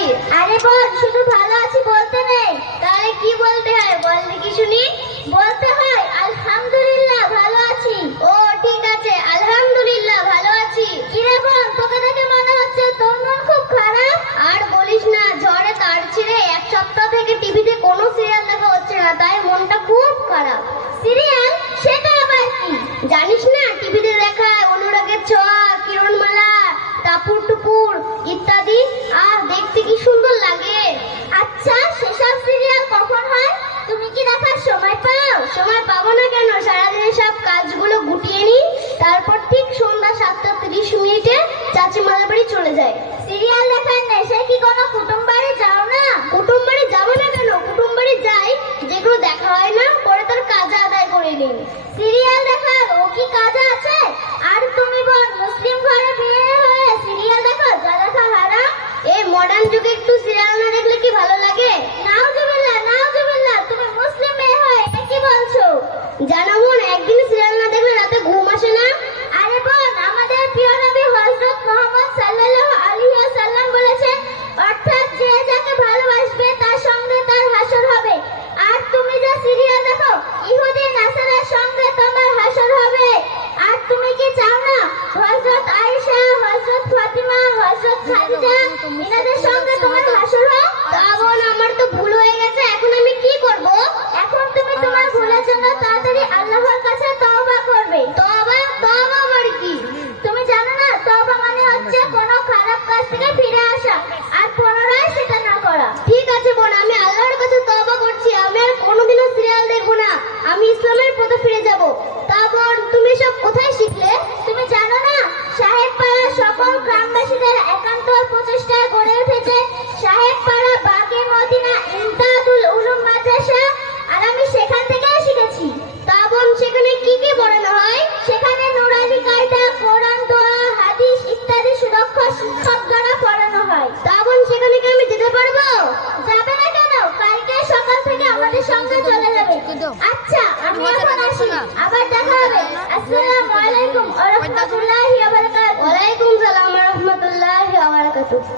আছি। আরে বল, শুধু ভালো আছি বলতে নেই, তাহলে কি বলতে হয় বল দেখি শুনি। বলতে হয় আলহামদুলিল্লাহ ভালো আছি। ও ঠিক আছে, আলহামদুলিল্লাহ ভালো আছি। কিরে বোন, তোকে দেখে মনে হচ্ছে তোর মন খুব খারাপ। আর বলিস না, ঝড়ে তার ছিঁড়ে এক সপ্তাহ থেকে টিভিতে কোনো সিরিয়াল দেখা হচ্ছে না, তাই মনটা খুব খারাপ। সিরিয়াল? সেটা আবার কি? জানিস না, টিভিতে দেখায় অনুরাগের ছোঁয়া, কিরণমালা, টাপুর টুপুর ইত্যাদি। আর দেখতে কি সুন্দর লাগে। আচ্ছা, সেসব সিরিয়াল কখন হয়? তুমি কি দেখার সময় পাও? সময় পাবো না কেন, সারাদিনে সব কাজগুলো গুটিয়ে নিই, তারপর ঠিক সন্ধ্যা 7:30 চাচিমাদের বাড়ি চলে যায়। সিরিয়াল দেখার নেশায় কি কোনো কুটুম বাড়ি যাও না? কুটুম বাড়ি যাবো না কেন, কুটুম বাড়ি যাই, যেগুলো দেখা হয় না পরে তার কাজ আদায় করে নিই। সিরিয়াল দেখার ও কি কাজ আছে? আর তুমি বল, মুসলিম ঘরে বিয়ে হয়ে সিরিয়াল দেখো, যা দেখা হারাম। এই মডার্ন যুগে একটু সিরিয়াল না দেখলে কি ভালো লাগে? নাউজুবিল্লাহ, নাউজুবিল্লাহ, তুমি মুসলিম মেয়ে হয়ে এটা কি বলছো? জানো বোন, একদিন সিরিয়াল না দেখলে রাতে ঘুম আসে না। আরে বোন, আমাদের প্রিয় নবী হযরত মুহাম্মদ সাল্লাল্লাহু আলাইহি ওয়াসাল্লাম বলেছেন, অর্থাৎ যে যাকে ভালোবাসবে তার সঙ্গে তার হাসর হবে। আর তুমি যে সিরিয়াল দেখো, ইহুদি নাসারার সঙ্গে তোমার হাসর হবে। আর তুমি কি চাও না হযরত আয়েশা, হযরত ফাতিমা, হযরত খাদিজা এনাদের সঙ্গে তোমার হাসর হোক? তা বোন, আমার তো ভুল হয়ে গেছে, এখন আমি কি করব? এখন তুমি তোমার ভুলের জন্য তাড়াতাড়ি আল্লাহর কাছে তওবা করবে। তওবা? তওবা আবার কি? তুমি জানো না, তওবা মানে হচ্ছে কোনো খারাপ কাজ থেকে ফিরে আসা আর পুনরায় সেটা না করা। ঠিক আছে বোন, আমি আল্লাহর কাছে তওবা করছি, আমি আর কোনোদিনও সিরিয়াল দেখবো না, আমি ইসলামের পথে ফিরে যাব। তা বোন, তুমি সব কোথায় শিখলে? তুমি জানো না, সাহেবপাড়ার সকল গ্রামবাসীদের একান্ত প্রচেষ্টায় গড়ে উঠেছে সাহেবপাড়া বাগে মদিনা ইমদাদুল উলুম মাদ্রাসা, আর আমি সেখান থেকেই শিখেছি। তা বোন, সেখানে কি কি পড়ানো হয়? সেখানে নুরানি কায়দা, কোরআন, দোয়া, হাদিস ইত্যাদি সুদক্ষ শিক্ষক দ্বারা পড়ানো হয়। তা বোন, সেখানে কি আমি যেতে পারবো? যাবে না কেন, কালকে সকাল থেকে আমাদের সঙ্গে চলে যাবে। আচ্ছা, আমি এখন আসি, আবার দেখা হবে। আসসালামু আলাইকুম ওয়া রাহমাতুল্লাহি ওয়া বারাকাতুহু। ওয়া আলাইকুম সালাম ওয়া রাহমাতুল্লাহি ওয়া বারাকাতুহু।